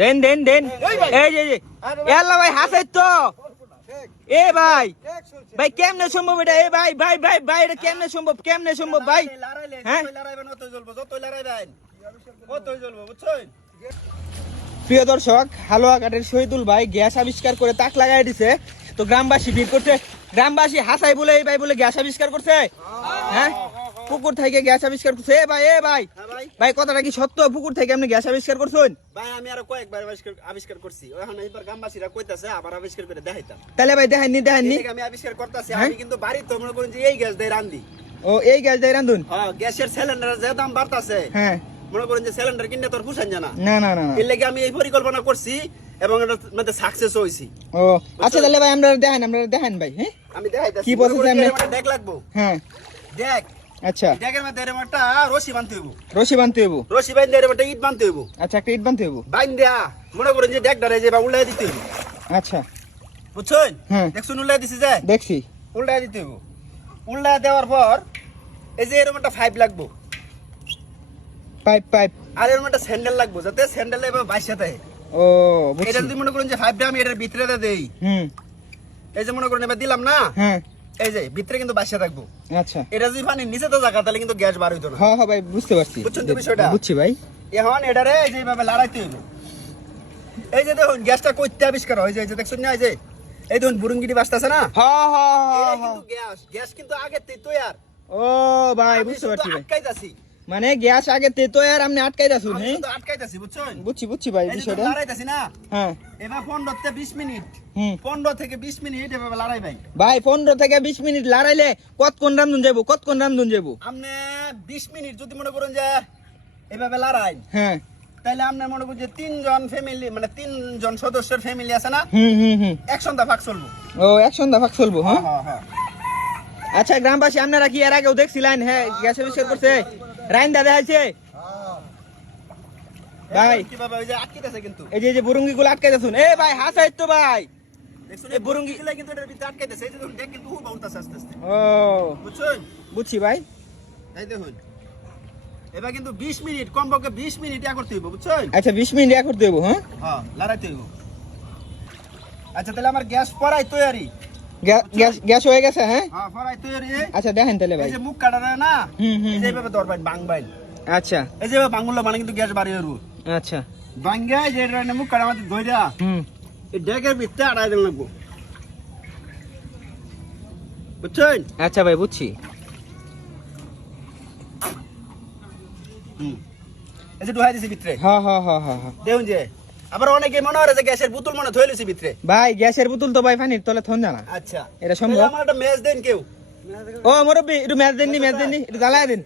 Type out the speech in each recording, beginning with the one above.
দেন দেন দেন এই যে এল্লা ভাই হাসাই তো এ ভাই ভাই কেমনে সম্ভব এটা এ ভাই ভাই ভাই ভাই এটা কেমনে সম্ভব ভাই হ্যাঁ প্রিয় দর্শক হালুয়াঘাটের শহীদুল ভাই গ্যাস আবিষ্কার করে তাক লাগাই দিছে তো গ্রামবাসী ভিড় করছে গ্রামবাসী হাসাই বলে এই ভাই বলে গ্যাস আবিষ্কার করছে হ্যাঁ পুকুর থেকে গ্যাস আবিষ্কার করছে এ ভাই ভাই কথাটা কি সত্য পুকুর থেকে আপনি গ্যাস আবিষ্কার করছেন ভাই আমি আরো কয়েকবার আবিষ্কার করছি এখন এইবার গ্রামবাসীরা কইতাছে আবার আবিষ্কার করে দেখাইতাম তাহলে ভাই দেখাননি আমি আবিষ্কার করতেছি আমি কিন্তু বাড়িতে মনে করেন যে এই গ্যাস দিয়ে রান্ধি ও এই গ্যাস দিয়ে রান্ধুন হ্যাঁ গ্যাসের সিলিন্ডারের যে দাম বাড়তাছে হ্যাঁ মনে করেন যে সিলিন্ডার কিনলে তোর পুষান জানা না না না এর লাগি আমি এই পরিকল্পনা করছি এবং এটা মধ্যে সাকসেস হইছি ও আচ্ছা তাহলে ভাই আমরা দেখেন ভাই হ্যাঁ আমি দেখাইতাছি কি বলছিস আমরা দেখ লাগবো হ্যাঁ দেখ আচ্ছা দেখের মধ্যে এরকম একটা রশি বানতে হইব রশি বানতে হইব রশি বাইন্দে এরকম একটা ইট বানতে হইব আচ্ছা একটা ইট বানতে হইব বাইন্দা মনে করেন যে দেখ ডারে যে বা উল্লাই দিতে হইব আচ্ছা বুঝছেন হ্যাঁ দেখছুন উল্লাই দিছি যে দেখছি উল্লাই দিতে হইব উল্লাই দেওয়ার পর এই যে এরকম একটা পাইপ লাগবো পাইপ আর এরকম একটা স্যান্ডেল লাগবো যাতে স্যান্ডেল এবার বাইসা থাকে ও এটা বুঝছি যদি মনে করেন যে পাইপটা আমি এটার ভিতরে দেই এই যে মনে করেন এবার দিলাম না হ্যাঁ এই যে ভিতরে কিন্তু বাইসা থাকবো আচ্ছা এটা যদি পানির নিচে তো জায়গা তাহলে কিন্তু গ্যাস বার হইতো না হ্যাঁ ভাই বুঝতে পারছি বুঝছেন তো বিষয়টা? বুঝছি ভাই এখন এটারে এই যে এইভাবে লড়াইতে হইব এই যে দেখুন গ্যাসটা কইতে আবিষ্কার হয় যে দেখছেন না এই দেখুন বুরুঙ্গিটি বাজতেছে না হ্যাঁ এটা কিন্তু গ্যাস কিন্তু আগে তৈয়ার ও ভাই বুঝতে পারছি ভাই আটকাইতাছি মানে গ্যাস আগে তো আর আপনি আটকাই দাসুন আমি হ্যাঁ কিন্তু আটকাইতাছি বুঝছেন বুঝছি ভাই এই যে বিষয়টা লড়াইতাছি না হ্যাঁ এবার 15 থেকে 20 মিনিট হুম 15 থেকে 20 মিনিট এভাবে লড়াই ভাই ভাই 15 থেকে 20 মিনিট লড়াইলে কতক্ষণ রান্ধুন যাবো আপনি 20 মিনিট যদি মনে করেন যে এভাবে লড়াই হ্যাঁ তাহলে আপনি মনে করেন যে তিনজন ফ্যামিলি মানে তিনজন সদস্যের ফ্যামিলি আছে না হুম এক সন্ধ্যা ভাগ চলবো ও এক সন্ধ্যা ভাগ চলবো হ্যাঁ হ্যাঁ আচ্ছা গ্রামবাসী আপনারা কি এর আগেও দেখছিলেন হ্যাঁ গ্যাস আবিষ্কার করছে রাইন্দা দেখাইছে ভাই কিভাবে ওই যে আটকিতেছে কিন্তু এই যে বুরুঙ্গি গুলো আটকাই দাসুন এ ভাই হাসাই তো ভাই দেখছেন এই বুরুঙ্গি গুলো কিন্তু এটার ভিতরে আটকাইতেছে এই যে দেখুন দেখ কিন্তু খুব উঠতাছে আস্তে আস্তে ও বুঝছেন বুঝছি ভাই এই দেখুন এবার কিন্তু 20 মিনিট কমপক্ষে 20 মিনিট ইয়া করতে হইব বুঝছেন আচ্ছা 20 মিনিট এক করতে দেবো হ্যাঁ হ্যাঁ লড়াইতে হইব আচ্ছা তাহলে আমার গ্যাস পড়াই তৈরি গ্যাস হয়ে গেছে হ্যাঁ হ্যাঁ পড়াই তৈরি আচ্ছা দেখেন তাহলে ভাই এই যে মুখ কাটারে না হুম এই যে এইভাবে ধরবেন বাংবাইল আচ্ছা এই যে বাংগুলো মানে কিন্তু গ্যাস বাড়ি হইব আচ্ছা বাঙ্গা যে এটা মুখ কাটা আমাদের ধইরা হুম এই ডেকের ভিতরে আড়াই দিন লাগবো বুঝছেন আচ্ছা ভাই বুঝছি এই যে ঢুকাই দিছি ভিতরে হ্যাঁ দেখুন যে আবার অনেকে মনে হয় যে গ্যাসের বোতল মনে থই লইছি ভিতরে ভাই গ্যাসের বোতল তো ভাই পানির তলে থন জানা আচ্ছা এটা সম্ভব তাহলে আমার একটা মেজ দেন কেউ ও মুরব্বি একটু ম্যাচ দেননি একটু জ্বালায় দিন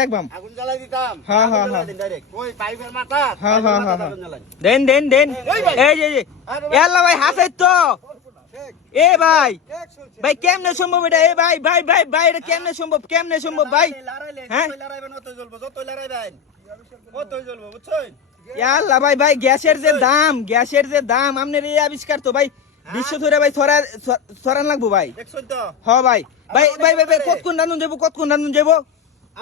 দেখবাম আগুন জ্বালাই দিতাম হ্যাঁ ডাইরেক্ট ওই পাইপের মাথা হ্যাঁ দেন এই যে এল্লা ভাই হাসাই তো এ ভাই ভাই কেমনে সম্ভব এটা এ ভাই এটা কেমনে সম্ভব ভাই হ্যাঁ লড়াইবেন অতই জ্বলবো যতই লড়াইবেন অতই জ্বলবো বুঝছেন আল্লাহ ভাই গ্যাসের যে দাম আপনার এই আবিষ্কার তো ভাই বিশ্ব ধরে ভাই ছড়ান লাগবো ভাই দেখছেন তো হ্যাঁ ভাই কতক্ষণ রান্ধুন যাবো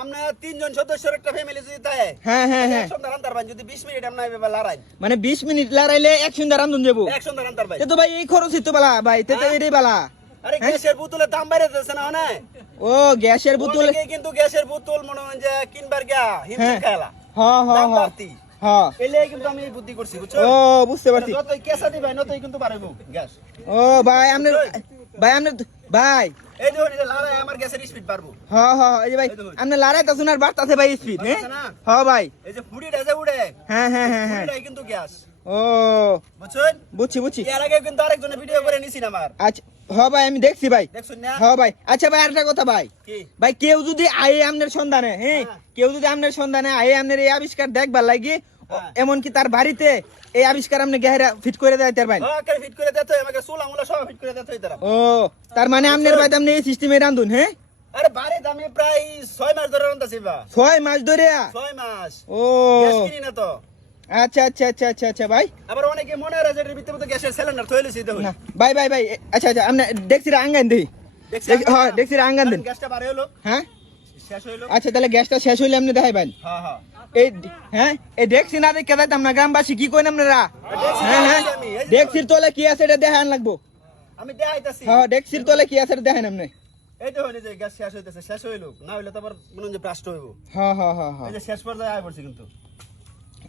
আমরা তিনজন সদস্যের একটা ফ্যামিলি যদি থাকে হ্যাঁ সন্ধ্যা রান্তার ভাই যদি 20 মিনিট আমরা এভাবে লড়াই মানে 20 মিনিট লড়াইলে এক সন্ধ্যা রান্ধুন যাবো এক সন্ধ্যা রান্তার ভাই তো ভাই এই খরচই তো বালা ভাই তো এটাই বালা আরে গ্যাসের বোতলের দাম বাইরে যাচ্ছে না না ও গ্যাসের বোতল কিন্তু গ্যাসের বোতল মনে হয় যে কিনবার গিয়া হিমশিম খাইলা দাম বাড়তি হ্যাঁ এলে কিন্তু আমি এই বুদ্ধি করছি বুঝছো ও বুঝতে পারছি যতই কেসা দিবাই নতই কিন্তু বাড়াইবো গ্যাস ও ভাই ভাই এই দেখুন এই যে লড়াই আমার গ্যাসের স্পিড বাড়বো হ্যাঁ এই যে ভাই আপনি লড়াই তো শোনার বাড়তাছে ভাই স্পিড হ্যাঁ ভাই এই যে ফুড়িটা যে উড়ে হ্যাঁ ফুড়িটাই কিন্তু গ্যাস ও বুঝছেন বুঝছি এর আগে কিন্তু আরেকজনের ভিডিও করে নিছি না আমার আচ্ছা হ্যাঁ ভাই আমি দেখছি ভাই দেখছুন না হ্যাঁ ভাই আচ্ছা ভাই আরেকটা কথা ভাই কি ভাই কেউ যদি আয়ে আমনের সন্ধানে কেউ যদি আমনের সন্ধানে আয়ে আমনের এই আবিষ্কার দেখবার লাগি এমন কি তার বাড়িতে এই আবিষ্কার আপনি গেহরা ফিট করে দেয় তার ভাই হ্যাঁ ফিট করে দিতে আমাকে চুলা মুলা সব ফিট করে দিতে হইতারা ও তার মানে আমনের ভাই আপনি এই সিস্টেমে রান্ধুন হ্যাঁ আরে বাড়ি আমি প্রায় 6 মাস ধরে রান্তাছি বা 6 মাস ধরে 6 মাস ও গ্যাস কিনি না তো আচ্ছা ভাই আবার অনেকে মনে হয় যে এর ভিতরে তো গ্যাসের সিলিন্ডার থইলে সিধা হই না ভাই আচ্ছা আপনি দেখছি আঙ্গান দেই দেখছি হ্যাঁ দেখছি আঙ্গান দেন গ্যাসটা বাড়ে হলো হ্যাঁ শেষ হইলো। আচ্ছা তাহলে গ্যাসটা শেষ হইলে আপনি দেখাইবেন। হ্যাঁ হ্যাঁ এই হ্যাঁ এই ডেক্সি না দেখে যাইতাম না, গ্রামবাসী কি কইন আপনারা? হ্যাঁ হ্যাঁ ডেক্সির তলে কি আছে এটা দেখান লাগবো। আমি দেখাইতাছি। হ্যাঁ ডেক্সির তলে কি আছে এটা দেখেন আপনি। এই দেখুন এই যে গ্যাস শেষ হইতেছে, শেষ হইলো না হইলে তো আবার মনে হয় যে ব্রাস্ট হইব। হ্যাঁ হ্যাঁ হ্যাঁ হ্যাঁ এই যে শেষ পর্যায়ে আয় পড়ছে কিন্তু।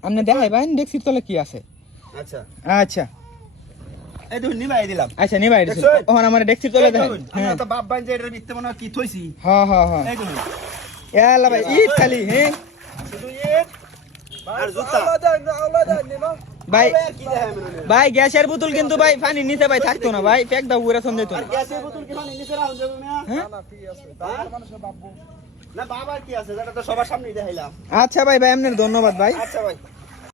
আপনি দেখাইবেন ডেক্সির তলে কি আছে। আচ্ছা আচ্ছা এই দেখুন নিভাই দিলাম। আচ্ছা নিবাই দিছেন। দেখছেন? ওহন আমার ডেক্সির তলে এই দেখেন। দেখুন, হ্যাঁ আমরা তো বাপ বাইন যে এটার ভিতরে মনে হয় কি থইছি। হ্যাঁ হ্যাঁ হ্যাঁ এই দেখুন ইয়াল্লা ভাই ঈদ খালি হ্যাঁ শুধু ইট আর জুতা। ভাই আর কি দেখায় মনে হয়? ভাই গ্যাসের বোতল কিন্তু ভাই পানির নিচে ভাই থাকতো না ভাই, প্যাক দাও পুরা সন্দেহ তো আর গ্যাসের বোতল কি মানে নিচে রাখুন যাবে না? হ্যাঁ না বাবা কি আছে, যেটা তো সবার সামনেই দেখাইলাম। আচ্ছা ভাই ভাই আপনার ধন্যবাদ ভাই। আচ্ছা ভাই।